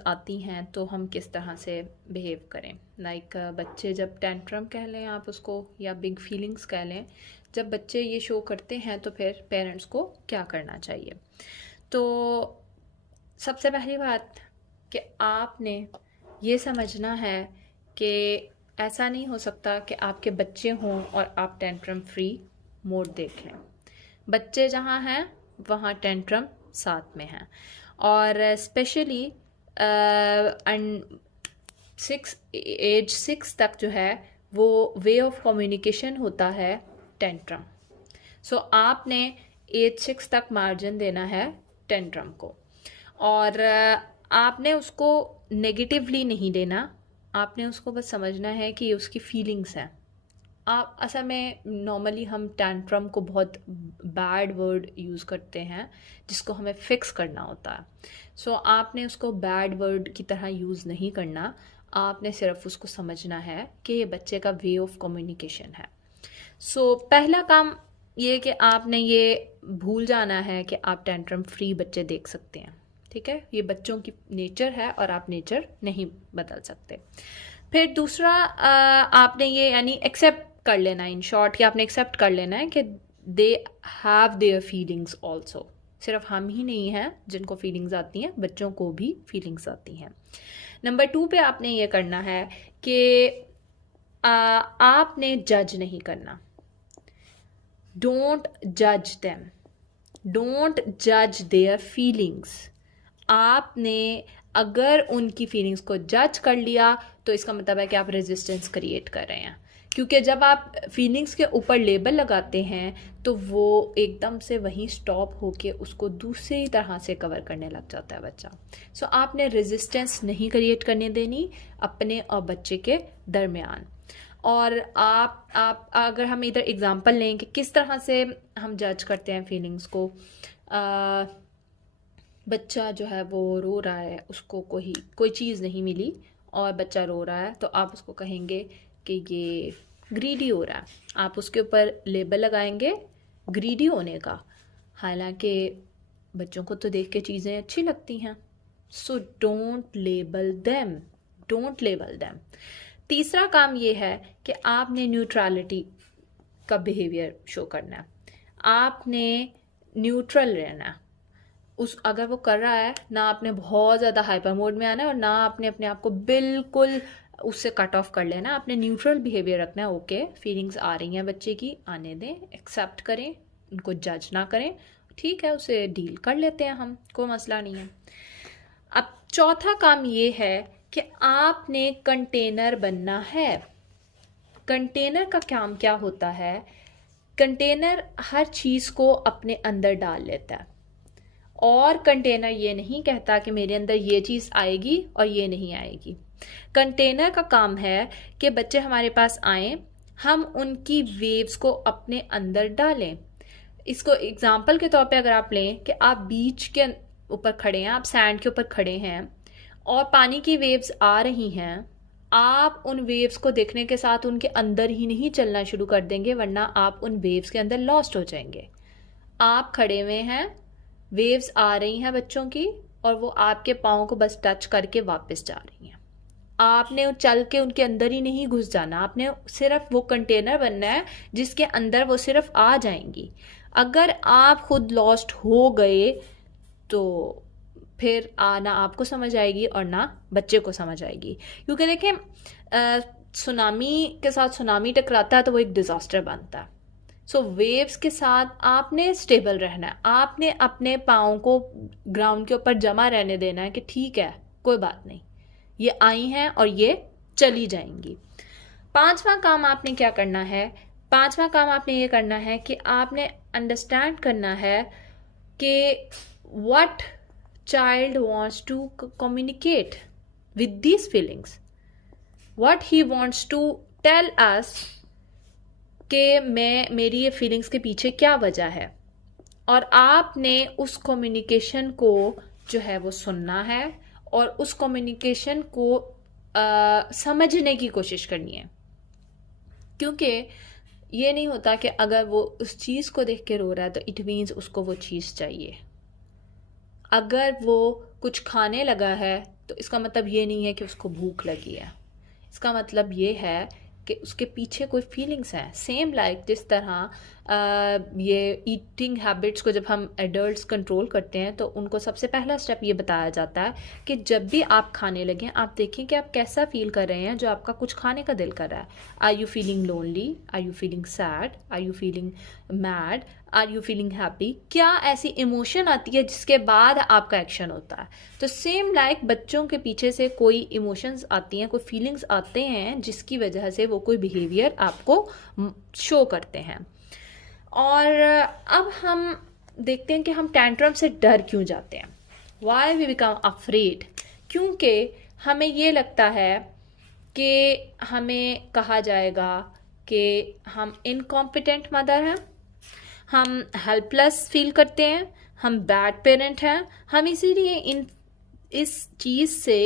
आती हैं तो हम किस तरह से बिहेव करें। बच्चे जब टेंट्रम कह लें आप उसको, या बिग फीलिंग्स कह लें, जब बच्चे ये शो करते हैं तो फिर पेरेंट्स को क्या करना चाहिए। तो सबसे पहली बात कि आपने ये समझना है कि ऐसा नहीं हो सकता कि आपके बच्चे हों और आप टेंट्रम फ्री मोड देख लें। बच्चे जहाँ हैं वहाँ टेंट्रम साथ में हैं, और स्पेशली एज 6 तक जो है वो वे ऑफ कम्युनिकेशन होता है टेंट्रम। सो आपने एज 6 तक मार्जिन देना है टेंट्रम को, और आपने उसको नेगेटिवली नहीं लेना, आपने उसको बस समझना है कि ये उसकी फीलिंग्स हैं। आप असल में नॉर्मली हम टैंट्रम को बहुत बैड वर्ड यूज़ करते हैं जिसको हमें फिक्स करना होता है। सो आपने उसको बैड वर्ड की तरह यूज़ नहीं करना, आपने सिर्फ उसको समझना है कि ये बच्चे का वे ऑफ कम्युनिकेशन है। सो पहला काम ये कि आपने ये भूल जाना है कि आप टेंट्रम फ्री बच्चे देख सकते हैं। ठीक है, ये बच्चों की नेचर है और आप नेचर नहीं बदल सकते। फिर दूसरा आपने ये यानी एक्सेप्ट कर लेना, इन शॉर्ट कि आपने एक्सेप्ट कर लेना है कि they have their feelings also. सिर्फ हम ही नहीं हैं जिनको फीलिंग्स आती हैं, बच्चों को भी फीलिंग्स आती हैं। नंबर 2 पे आपने ये करना है कि आपने जज नहीं करना। डोंट जज देम, डोंट जज देयर फीलिंग्स। आपने अगर उनकी फीलिंग्स को जज कर लिया तो इसका मतलब है कि आप रेजिस्टेंस क्रिएट कर रहे हैं, क्योंकि जब आप फीलिंग्स के ऊपर लेबल लगाते हैं तो वो एकदम से वहीं स्टॉप होके उसको दूसरी तरह से कवर करने लग जाता है बच्चा। सो आपने रेजिस्टेंस नहीं क्रिएट करने देनी अपने और बच्चे के दरमियान। और आप अगर हम इधर एग्जांपल लें कि किस तरह से हम जज करते हैं फीलिंग्स को। बच्चा जो है वो रो रहा है, उसको कोई चीज़ नहीं मिली और बच्चा रो रहा है, तो आप उसको कहेंगे कि ये ग्रीडी हो रहा है। आप उसके ऊपर लेबल लगाएंगे ग्रीडी होने का, हालांकि बच्चों को तो देख के चीज़ें अच्छी लगती हैं। So don't label them, don't label them. तीसरा काम ये है कि आपने न्यूट्रलिटी का बिहेवियर शो करना है। आपने न्यूट्रल रहना है। अगर वो कर रहा है ना, आपने बहुत ज़्यादा हाइपर मोड में आना है और ना आपने अपने आप को बिल्कुल उससे कट ऑफ कर लेना। आपने न्यूट्रल बिहेवियर रखना है। ओके, फीलिंग्स आ रही हैं बच्चे की, आने दें, एक्सेप्ट करें, उनको जज ना करें। ठीक है, उसे डील कर लेते हैं हम, कोई मसला नहीं है। अब चौथा काम ये है कि आपने कंटेनर बनना है। कंटेनर का काम क्या होता है? कंटेनर हर चीज़ को अपने अंदर डाल लेता है, और कंटेनर ये नहीं कहता कि मेरे अंदर ये चीज़ आएगी और ये नहीं आएगी। कंटेनर का काम है कि बच्चे हमारे पास आएं, हम उनकी वेव्स को अपने अंदर डालें। इसको एग्जांपल के तौर पे अगर आप लें कि आप बीच के ऊपर खड़े हैं, आप सैंड के ऊपर खड़े हैं और पानी की वेव्स आ रही हैं, आप उन वेव्स को देखने के साथ उनके अंदर ही नहीं चलना शुरू कर देंगे, वरना आप उन वेव्स के अंदर लॉस्ट हो जाएंगे। आप खड़े हुए हैं, वेव्स आ रही हैं बच्चों की, और वो आपके पाँव को बस टच करके वापस जा रही हैं। आपने चल के उनके अंदर ही नहीं घुस जाना, आपने सिर्फ वो कंटेनर बनना है जिसके अंदर वो सिर्फ आ जाएंगी। अगर आप खुद लॉस्ट हो गए तो फिर ना आपको समझ आएगी और ना बच्चे को समझ आएगी। क्योंकि देखें, सुनामी के साथ सुनामी टकराता है तो वो एक डिज़ास्टर बनता है। सो वेव्स के साथ आपने स्टेबल रहना है, आपने अपने पाँव को ग्राउंड के ऊपर जमा रहने देना है कि ठीक है, कोई बात नहीं, ये आई हैं और ये चली जाएंगी। पांचवा काम आपने क्या करना है? पांचवा काम आपने ये करना है कि आपने अंडरस्टैंड करना है कि what child wants to communicate with these feelings, what he wants to tell us कि मेरी ये फीलिंग्स के पीछे क्या वजह है। और आपने उस कम्युनिकेशन को जो है वो सुनना है और उस कम्युनिकेशन को समझने की कोशिश करनी है। क्योंकि ये नहीं होता कि अगर वो उस चीज़ को देख के रो रहा है तो इट मीन्स उसको वो चीज़ चाहिए। अगर वो कुछ खाने लगा है तो इसका मतलब ये नहीं है कि उसको भूख लगी है, इसका मतलब ये है कि उसके पीछे कोई फीलिंग्स हैं। सेम लाइक जिस तरह ये ईटिंग हैबिट्स को जब हम एडल्ट्स कंट्रोल करते हैं तो उनको सबसे पहला स्टेप ये बताया जाता है कि जब भी आप खाने लगें आप देखें कि आप कैसा फील कर रहे हैं जो आपका कुछ खाने का दिल कर रहा है। Are you feeling lonely, are you feeling sad, are you feeling mad, are you feeling happy, क्या ऐसी इमोशन आती है जिसके बाद आपका एक्शन होता है। तो सेम लाइक बच्चों के पीछे से कोई इमोशंस आती हैं, कोई फीलिंग्स आते हैं जिसकी वजह से वो कोई बिहेवियर आपको शो करते हैं। और अब हम देखते हैं कि हम टैंट्रम से डर क्यों जाते हैं, वाई वी बिकम अफ्रेड। क्योंकि हमें ये लगता है कि हमें कहा जाएगा कि हम इनकॉम्पिटेंट मदर हैं, हम हेल्पलेस फील करते हैं, हम बैड पेरेंट हैं, हम इसीलिए इस चीज़ से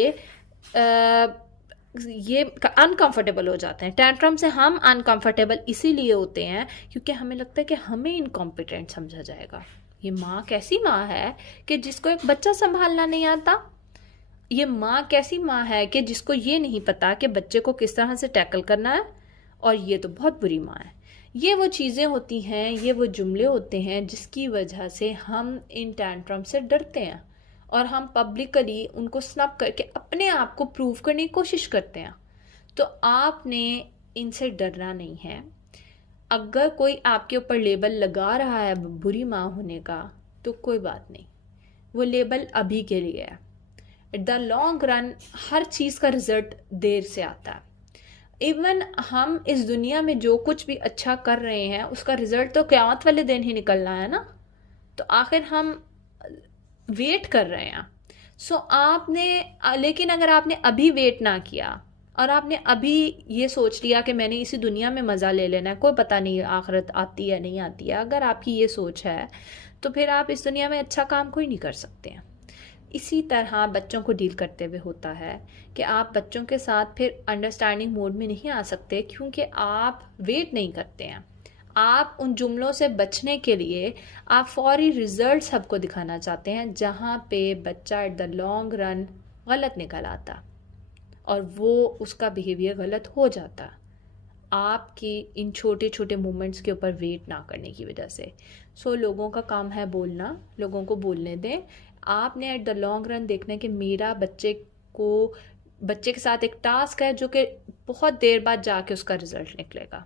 ये अनकंफर्टेबल हो जाते हैं। टैंट्रम से हम अनकंफर्टेबल इसीलिए होते हैं क्योंकि हमें लगता है कि हमें इनकॉम्पिटेंट समझा जाएगा। ये माँ कैसी माँ है कि जिसको एक बच्चा संभालना नहीं आता। ये माँ कैसी माँ है कि जिसको ये नहीं पता कि बच्चे को किस तरह से टैकल करना है। और ये तो बहुत बुरी माँ है। ये वो चीज़ें होती हैं, ये वो जुमले होते हैं जिसकी वजह से हम इन टैंट्रम से डरते हैं और हम पब्लिकली उनको स्नैप करके अपने आप को प्रूव करने की कोशिश करते हैं। तो आपने इनसे डरना नहीं है। अगर कोई आपके ऊपर लेबल लगा रहा है बुरी माँ होने का तो कोई बात नहीं, वो लेबल अभी के लिए है। एट द लॉन्ग रन हर चीज़ का रिजल्ट देर से आता है। इवन हम इस दुनिया में जो कुछ भी अच्छा कर रहे हैं उसका रिजल्ट तो क़यामत वाले दिन ही निकलना है ना। तो आखिर हम वेट कर रहे हैं। लेकिन अगर आपने अभी वेट ना किया और आपने अभी ये सोच लिया कि मैंने इसी दुनिया में मज़ा ले लेना है, कोई पता नहीं आखिरत आती है नहीं आती है, अगर आपकी ये सोच है तो फिर आप इस दुनिया में अच्छा काम कोई नहीं कर सकते हैं। इसी तरह बच्चों को डील करते हुए होता है कि आप बच्चों के साथ फिर अंडरस्टैंडिंग मोड में नहीं आ सकते क्योंकि आप वेट नहीं करते हैं। आप उन जुमलों से बचने के लिए आप फौरी रिजल्ट सबको दिखाना चाहते हैं जहाँ पे बच्चा एट द लॉन्ग रन गलत निकल आता और वो उसका बिहेवियर गलत हो जाता आपकी इन छोटे छोटे मोमेंट्स के ऊपर वेट ना करने की वजह से। लोगों का काम है बोलना, लोगों को बोलने दें। आपने एट द लॉन्ग रन देखना है कि मेरा बच्चे के साथ एक टास्क है जो कि बहुत देर बाद जाके उसका रिजल्ट निकलेगा।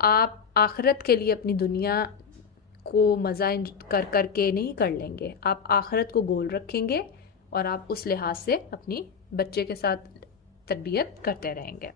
आप आखिरत के लिए अपनी दुनिया को मज़ा कर करके नहीं कर लेंगे, आप आखिरत को गोल रखेंगे और आप उस लिहाज से अपनी बच्चे के साथ तरबियत करते रहेंगे।